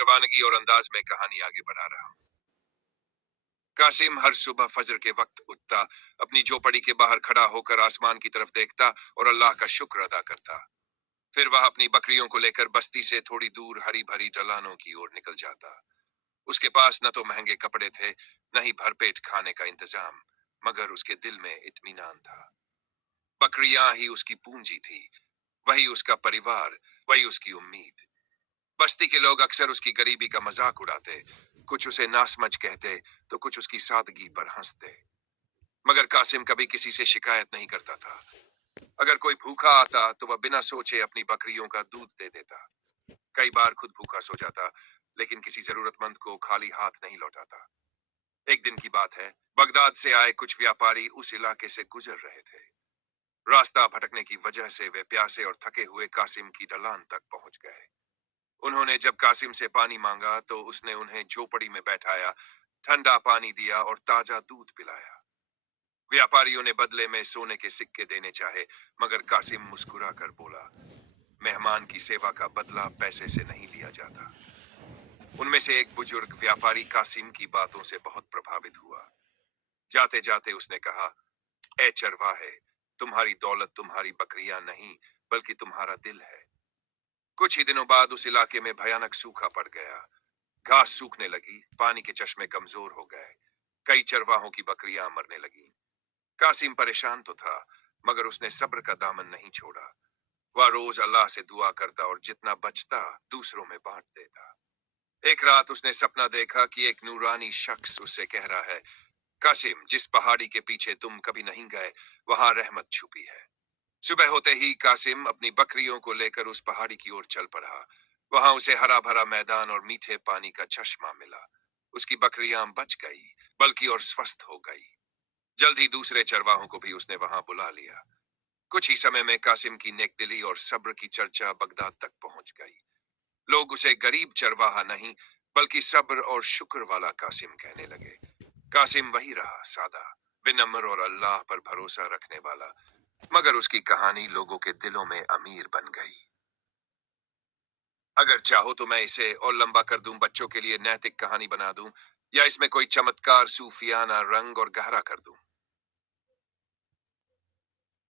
रवानगी और अंदाज में कहानी आगे बढ़ा रहा हूँ। कासिम हर सुबह फजर के वक्त उठता, अपनी झोपड़ी के बाहर खड़ा होकर आसमान की तरफ देखता और अल्लाह का शुक्र अदा करता। फिर वह अपनी बकरियों को लेकर बस्ती से थोड़ी दूर हरी भरी ढलानों की ओर निकल जाता। उसके पास न तो महंगे कपड़े थे, न ही भरपेट खाने का इंतजाम, मगर उसके दिल में इत्मीनान था। बकरियां ही उसकी पूंजी थी, वही उसका परिवार, वही उसकी उम्मीद। बस्ती के लोग अक्सर उसकी गरीबी का मजाक उड़ाते, कुछ उसे नासमझ कहते, तो कुछ उसकी सादगी पर हंसते। मगर कासिम कभी किसी से शिकायत नहीं करता था। अगर कोई भूखा आता तो वह बिना सोचे अपनी बकरियों का दूध दे देता। कई बार खुद भूखा सो जाता, लेकिन किसी जरूरतमंद को खाली हाथ नहीं लौटाता। एक दिन की बात है, बगदाद से आए कुछ व्यापारी उस इलाके से गुजर रहे थे। रास्ता भटकने की वजह से वे प्यासे और थके हुए कासिम की ढलान तक पहुंच गए। उन्होंने जब कासिम से पानी मांगा तो उसने उन्हें झोपड़ी में बैठाया, ठंडा पानी दिया और ताजा दूध पिलाया। व्यापारियों ने बदले में सोने के सिक्के देने चाहे, मगर कासिम मुस्कुरा कर बोला, मेहमान की सेवा का बदला पैसे से नहीं लिया जाता। उनमें से एक बुजुर्ग व्यापारी कासिम की बातों से बहुत प्रभावित हुआ। जाते जाते उसने कहा, ए चरवाहे, तुम्हारी दौलत तुम्हारी बकरियां नहीं, बल्कि तुम्हारा दिल है। कुछ ही दिनों बाद उस इलाके में भयानक सूखा पड़ गया। घास सूखने लगी, पानी के चश्मे कमजोर हो गए, कई चरवाहों की बकरियां मरने लगी। कासिम परेशान तो था, मगर उसने सब्र का दामन नहीं छोड़ा। वह रोज अल्लाह से दुआ करता और जितना बचता दूसरों में बांट देता। एक रात उसने सपना देखा कि एक नूरानी शख्स उससे कह रहा है, कासिम, जिस पहाड़ी के पीछे तुम कभी नहीं गए, वहां रहमत छुपी है। सुबह होते ही कासिम अपनी बकरियों को लेकर उस पहाड़ी की ओर चल पड़ा। वहां उसे हरा भरा मैदान और मीठे पानी का चश्मा मिला। उसकी बकरियां बच गई, बल्कि और स्वस्थ हो गई। जल्द ही दूसरे चरवाहों को भी उसने वहां बुला लिया। कुछ ही समय में कासिम की नेकदिली और सब्र की चर्चा बगदाद तक पहुंच गई। लोग उसे गरीब चरवाहा नहीं, बल्कि सब्र और शुक्र वाला कासिम कहने लगे। कासिम वही रहा, सादा, विनम्र और अल्लाह पर भरोसा रखने वाला, मगर उसकी कहानी लोगों के दिलों में अमीर बन गई। अगर चाहो तो मैं इसे और लंबा कर दूं, बच्चों के लिए नैतिक कहानी बना दूं, या इसमें कोई चमत्कार सूफियाना रंग और गहरा कर दूं।